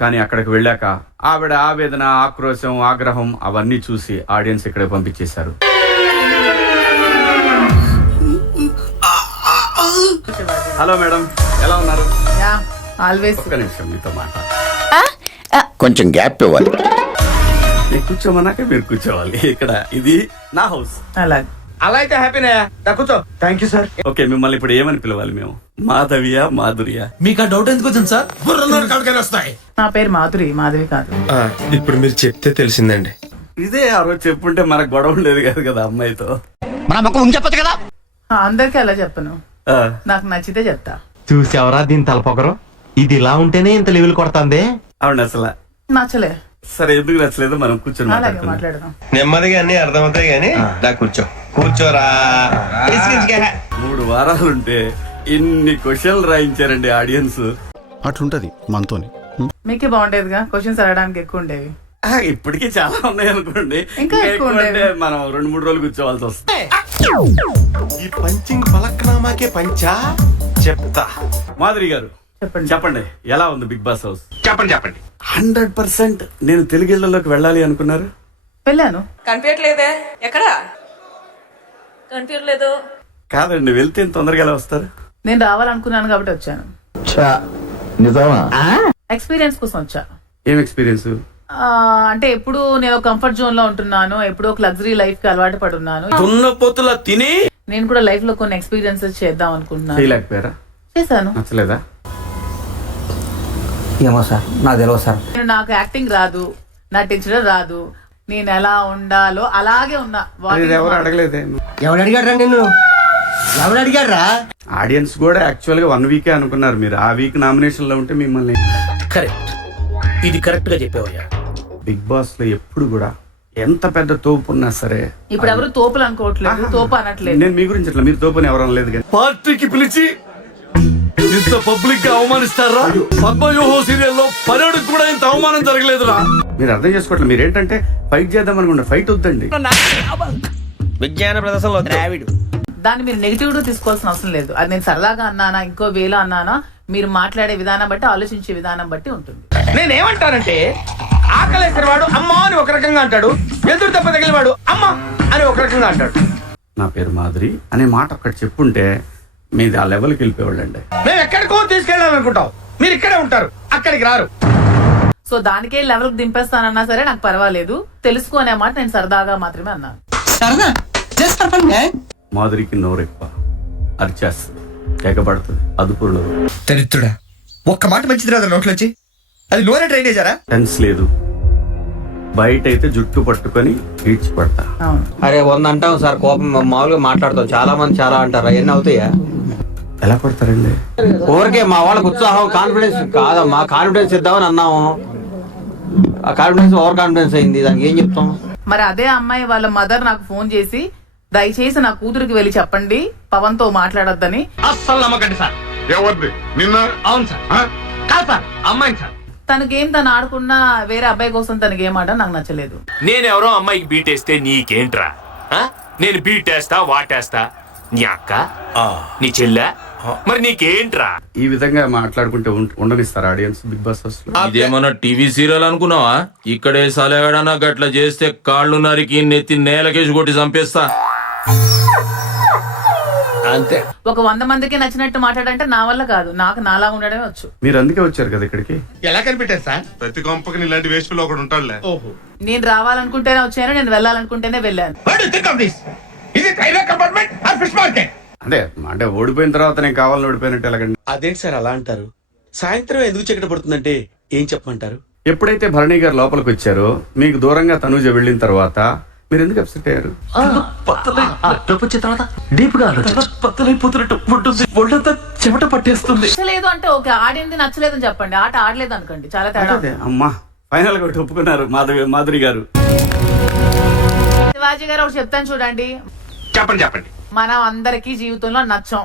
కానీ అక్కడికి వెళ్ళాక ఆవిడ ఆవేదన, ఆక్రోశం, ఆగ్రహం అవన్నీ చూసి ఆడియన్స్ ఇక్కడికి పంపించేశారు. హలో మేడం, ఎలా ఉన్నారు? ఆల్వేస్. ఒక్క నిమిషం మీతో మాట్లాడాలి. కొంచెం గ్యాప్ ఇవ్వాలి. నేను కూర్చోమన్నాక మీరు కూర్చోవాలి. ఇక్కడ ఇది నా హౌస్. అలాగే. అలా అయితే హ్యాపీనే కూర్చో. Thank you sir. ఓకే, మిమ్మల్ని ఇప్పుడు ఏమని పిలవాలి మేము? మాధవియా, మాధురియా? మీకు ఆ డౌట్ ఎందుకు వచ్చింది సార్? బుర్రలోని కాడికైనా వస్తాయి. నా పేరు మాధురి, మాధవి కాదు. ఇప్పుడు మీరు చెప్తే తెలిసిందండి. ఇదే ఆ రోజు చెప్పుంటే మనకు గొడవ ఉండేది కాదు కదా అమ్మాయితో. చెప్పచ్చు కదా. అందరికీ అలా చెప్పను, ఆ, నాకు నచ్చితే చెప్తా. చూసావరా దీని తలపొగరు? ఇది ఇలా ఉంటేనే ఇంత లెవెల్ కొడుతుంది. అవును అసలు. నచ్చలే. సరే, ఎందుకు నచ్చలేదు మనం కూర్చొని అలాగే మాట్లాడుకుందాం. మాట్లాడదాం. నెమ్మదిగా అన్ని అర్థమవుతాయి గానీ కూర్చోరా. 3 వారాలుంటే ఇన్ని క్వశ్చన్లు రాయించారండి ఆడియన్స్. అట్లుంటది మనతోని. మీకే బాగుండేదిగా, క్వశ్చన్స్ అడగడానికి ఎక్కువ ఉండేవి. ఇప్పటికీ చాలా ఉన్నాయి అనుకోండి. ఇంకా ఎక్కువ అంటే ఉండేవి. మనం 2-3 రోజులు కూర్చోవాల్సి వస్తుంది. ఈ పంచింగ్ పలక్నామాకే పంచా చెప్తా. మాధురి గారు చెప్పండి. చెప్పండి, ఎలా ఉంది బిగ్ బాస్ హౌస్? చెప్పండి 100% నేను తెలుగులోకి వెళ్ళాలి అనుకున్నారు. వెళ్ళాను. కనిపించట్లేదే, ఎక్కడా కనిపించట్లేదు. కాదండి, వెళ్తే ఇంత తొందరగా ఎలా వస్తారు? నేను రావాలనుకున్నాను కాబట్టి వచ్చాను. నిజమా? ఎక్స్పీరియన్స్ కోసం వచ్చా. ఏం ఎక్స్పీరియన్స్? అంటే ఎప్పుడు నేను కంఫర్ట్ జోన్ లో ఉంటున్నాను, ఎప్పుడు ఒక లగ్జరీ లైఫ్ కి అలవాటు పడున్నాను. దున్నపోతులా తిని నేను కూడా లైఫ్ లో కొన్ని ఎక్స్పీరియన్సెస్ చేద్దాం అనుకుంటున్నాను. చేయలేకపోయారా? చేశాను. నచ్చలేదా? ఏమో సార్, నాకు తెలియదు సార్. నాకు యాక్టింగ్ రాదు, నటించడం రాదు, నేను ఎలా ఉండాలో అలాగే ఉన్నా. ఎవరు అడగలేదే. ఎవడు అడిగాడ్రా నిన్ను? ఎవడు అడిగాడ్రా? ఆడియన్స్ కూడా యాక్చువల్ గా 1 వీకే అనుకున్నారు. మీరు ఆ వీక్ నామినేషన్ లో ఉంటే మిమ్మల్ని. కరెక్ట్, ఇది కరెక్ట్ గా చెప్పావయ్యా. బిగ్ బాస్ లో ఎప్పుడు కూడా ఎంత పెద్ద తోపు ఉన్నా సరే, ఇప్పుడు ఎవరు తోపులు అనుకోవట్లేదు, తోపు అనట్లేదు. నేను మీ గురించి అట్లా, మీరు తోపుని ఎవరు అనలేదు కానీ. పార్టీకి పిలిచి ఇంత పబ్లిక్ గా అవమానిస్తారా? పద్మవ్యూహం సీరియల్లో పర్యటకు కూడా ఇంత అవమానం జరగలేదురా. మీరు అర్థం చేసుకోవట్లేదు. మీరు ఏంటంటే ఫైట్ చేద్దాం అనుకుంటే ఫైట్ వద్దండి. విజ్ఞాన ప్రదర్శనలో ద్రావిడు. దాన్ని మీరు నెగిటివ్ గా తీసుకోవాల్సిన అవసరం లేదు. అది నేను సరదాగా అన్నానా, ఇంకో వేలో అన్నానా, మీరు మాట్లాడే విధానం బట్టి, ఆలోచించే విధానం బట్టి ఉంటుంది. నేనేమంటానంటే, ఆకలేసిన వాడు అమ్మా అని ఒక రకంగా అంటాడు, ఎదురు దెబ్బ తగిలిన వాడు అమ్మా అని ఒక రకంగా అంటాడు. నా పేరు మాధురి అనే మాట ఒక్కటి చెప్పుంటే మీది ఆ లెవెల్కి వెళ్ళిపోవాళ్ళండి. మేము ఎక్కడికో తీసుకెళ్ళాలనుకుంటాం, మీరు ఇక్కడే ఉంటారు, అక్కడికి రారు. సో దానికే లెవెల్ కి దింపేస్తానన్నా సరే నాకు పర్వాలేదు. తెలుసుకో అనే మాట నేను సరదాగా మాత్రమే అన్నాను. మాధురికి నోరెక్కువ, అరిచేస్తుంది, ఎగబడుతుంది, అదుపులో. దరిద్రుడా, ఒక్క మాట మంచిది రాదు నోట్లో వచ్చి. అది నోరే ట్రైన్ చేశారా? సెన్స్ లేదు. బయట అయితే జుట్టు పట్టుకొని ఈడ్చి పడతా. అవును. అరే 100 అంటాం సార్, కోపం మామూలుగా మాట్లాడతాం. చాలా మంది చాలా అంటారు, ఎన్ని అవుతాయా? ఎలా పడతారండి? ఊరికే మా వాళ్ళకి ఉత్సాహం, కాన్ఫిడెన్స్ కాదమ్మా, కాన్ఫిడెన్స్ ఇద్దామని అన్నాము. ఆ కాన్ఫిడెన్స్ ఓవర్ కాన్ఫిడెన్స్ అయింది, దానికి ఏం చెప్తాం? మరి అదే అమ్మాయి వాళ్ళ మదర్ నాకు ఫోన్ చేసి, దయచేసి నా కూతురికి వెళ్ళి చెప్పండి పవన్ తో మాట్లాడొద్దని. అస్సలు నమ్మకండి సార్. ఎవరిది? నిన్న? అవును సార్. కాదు సార్, అమ్మాయిని సార్. తన గేమ్ తను ఆడుకున్నా వేరే అబ్బాయి కోసం తన గేమ్ ఆడడం నాకు నచ్చలేదు. నేనెవరో అమ్మాయికి బీటేస్తే నీకేంట్రా? నేను బీటేస్తా, వాటేస్తా. నీ అక్క, నీ చెల్లె, మరి నీకేంట్రా? ఈ విధంగా మాట్లాడుకుంటే ఉండనిస్తారు ఆడియన్స్ బిగ్ బాస్ హౌస్ లో? ఇదేమన్నా టీవీ సీరియల్ అనుకున్నావా? ఇక్కడే సలహడనా గట్ల చేస్తే కాళ్ళు నరికి నెత్తి నేలకేసి కొట్టి చంపేస్తా. అంతే. ఒక 100 మందికి నచ్చినట్టు మాట్లాడంటే నా వల్ల కాదు, నాకు నాలా ఉండడమే వచ్చు. మీరు అందుకే వచ్చారు కదా ఇక్కడికి. ఎలా కనిపెట్టారు సార్? ప్రతి కొంపకి ఇలాంటి వేస్ట్ లో ఒకడు ఉంటాడులే. నేను రావాలనుకుంటేనే వచ్చాను, నేను వెళ్ళాలనుకుంటేనే వెళ్ళాను. ఇది railway compartment or fish market? అంటే ఓడిపోయిన తర్వాత నేను కావాలని ఓడిపోయినట్టు ఎలాగండి? అదేంటి సార్ అలా అంటారు? సాయంత్రం ఎందుకు చీకటి పడుతుందంటే ఏం చెప్పమంటారు? ఎప్పుడైతే భరణి గారు లోపలికి వచ్చారో, మీకు దూరంగా తనూజ వెళ్ళిన తర్వాత మీరు ఎందుకు అప్సెట్ అయ్యారు? చెమట పట్టేస్తుంది. నచ్చలేదు అంటే ఓకే, ఆడింది నచ్చలేదని చెప్పండి, ఆట ఆడలేదు అనుకోండి, చాలా తేడా. అదే, అమ్మా ఫైనల్ గా ఒప్పుకున్నారు మాధురి గారు. శివాజీ గారు ఒకటి చెప్తాను చూడండి. చెప్పండి. మనం అందరికీ జీవితంలో నచ్చం,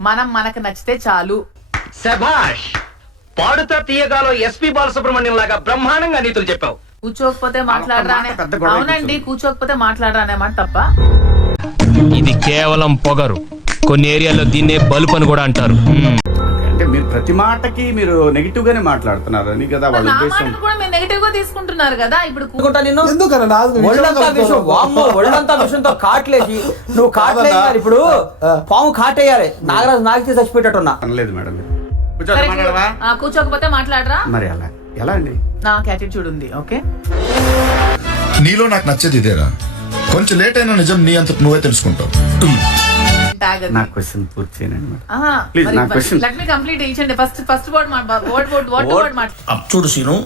మనం మనకు నచ్చితే చాలు. శభాష్, పాడుతా తీయగాలో ఎస్పి బాలసుబ్రహ్మణ్యం లాగా బ్రహ్మాండంగా నీతులు చెప్పావు. కూర్చోకపోతే మాట్లాడరా అనే, పెద్ద గొడవ అవునండి, కూర్చోకపోతే మాట్లాడరా అనే మాట తప్ప. ఇది కేవలం పొగరు. కొన్ని ఏరియాలో దీన్నే బలుపు అని కూడా అంటారు. అంటే మీరు ప్రతి మాటకి మీరు నెగిటివ్ గానే మాట్లాడుతున్నారు అని కదా వాళ్ళ నా ఉద్దేశం. మాటను కూడా మీరు నెగిటివ్ గా తీసుకుంటున్నారు కదా ఇప్పుడు అనుకుంటా నిన్ను ఒళ్ళంతా విషం వామ్మో ఒళ్ళంతా విషంతో కాట్లేసి నువ్వు కాట్లేయాలి ఇప్పుడు పాము కాటేయాలి నాగరాజు నాగితే చచ్చిపోయేటట్టున్నా అనలేదు మేడం. కూర్చోండి, మాట్లాడవా? కూర్చోకపోతే మాట్లాడరా? మరి అలా ఎలా అండి? నాకు యాటిట్యూడ్ ఉంది. ఓకే, నీలో నాకు నచ్చేది ఇదేరా, కొంచెం లేట్ అయినా నిజం నీ అంత నువ్వే తెలుసుకుంటావు. ట్యాగ్ అది. నా క్వశ్చన్ పూర్తి చేయండి మేడం. ఆహా, Please, మరి నా question. let me complete ఇచ్చండి. ఫస్ట్ వర్డ్ వర్డ్ చూడు సీను,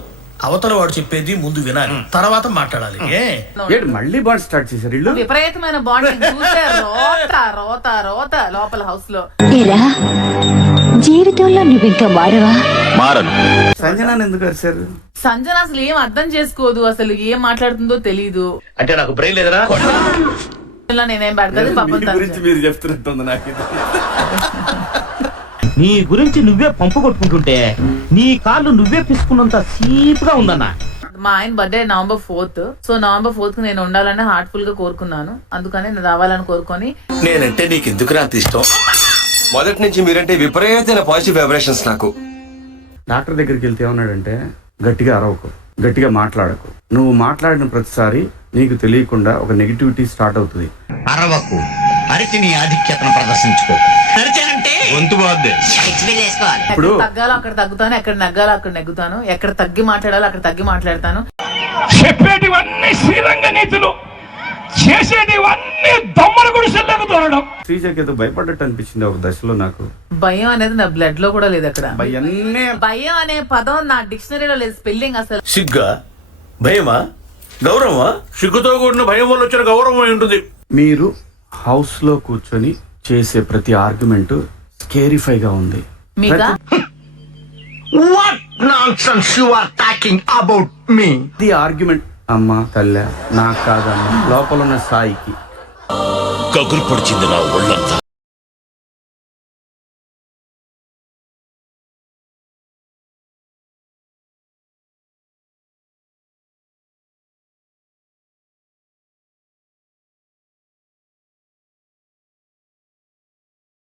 అవతల వాడు చెప్పేది ముందు వినాలి, తర్వాత మాట్లాడాలి. ఏంటి మళ్ళీ బాండ్ స్టార్ట్ చేశారు ఇల్లు? విపరీతమైన బాండింగ్ చూస్తే రోత రోత రోత లోపల హౌస్ లో. జీవితంలో నువ్వు ఇంకా మారవా? మారను. సంజనాన్ని ఎందుకు అరిశారు? సంజన అసలు ఏం అర్థం చేసుకోదు, అసలు ఏం మాట్లాడుతుందో తెలీదు. అంటే నాకు బ్రెయిన్ లేదరా? ఇలా నేనేం పెడతాను పాపం మీ గురించి మీరు చెప్తున్నట్టుంది నాకు ఇది. నీ గురించి నువ్వే పంపు కొట్టుకుంటుంటే నీ కాళ్ళు నువ్వే పిసుకున్నంత సీపుగా ఉందన్నా. మా ఆయన birthday November 4th. So November 4th నేను ఉండాలని హార్ట్ఫుల్ గా కోరుకున్నాను. అందుకని నేను రావాలని కోరుకొని. నేనంటే నీకు ఎందుకు అంత ఇష్టం? మొదటి నుంచి మీరంటే విపరీతమైన పాజిటివ్ వైబ్రేషన్స్ నాకు. డాక్టర్ దగ్గరికి వెళ్తే ఏమన్నాడంటే, గట్టిగా అరవకు, గట్టిగా మాట్లాడకు. నువ్వు మాట్లాడిన ప్రతిసారి నీకు తెలియకుండా ఒక నెగిటివిటీ స్టార్ట్ అవుతుంది. అరవకు, అరిచి నీ ఆధిక్యతను ప్రదర్శించుకో. గొంతు బాద్దే. ఎక్కడ తగ్గాలో అక్కడ తగ్గుతాను, ఎక్కడ నెగ్గాలో అక్కడ నెగ్గుతాను, ఎక్కడ తగ్గి మాట్లాడాలో అక్కడ తగ్గి మాట్లాడతాను. చెప్పేటివన్నీ శ్రీరంగ నీతులు, చేసేటివన్నీ దొమ్మల గుడిసెల్లకు దూరడం. శ్రీజకి ఏదో భయపడ్డట్టు అనిపించింది ఒక దశలో నాకు. భయం అనేది నా బ్లడ్ లో కూడా లేదు. అక్కడ భయన్నే భయం అనే పదం నా డిక్షనరీలో లేదు, స్పెల్లింగ్ అసలు. సిగ్గా, భయమా, గౌరవమా? సిగ్గుతో కూడిన భయం వల్ల వచ్చిన గౌరవం అయి ఉంటుంది. మీరు హౌస్ లో కూర్చొని చేసే ప్రతి ఆర్గ్యుమెంట్ స్కేరిఫైగా ఉంది. మీకా? What nonsense you are talking about me? ఇది ఆర్గ్యుమెంట్ అమ్మ తల్లె నాకు కాదమ్మా, లోపల ఉన్న సాయికి కగురు పొడిచింది నా ఒళ్ళంతా.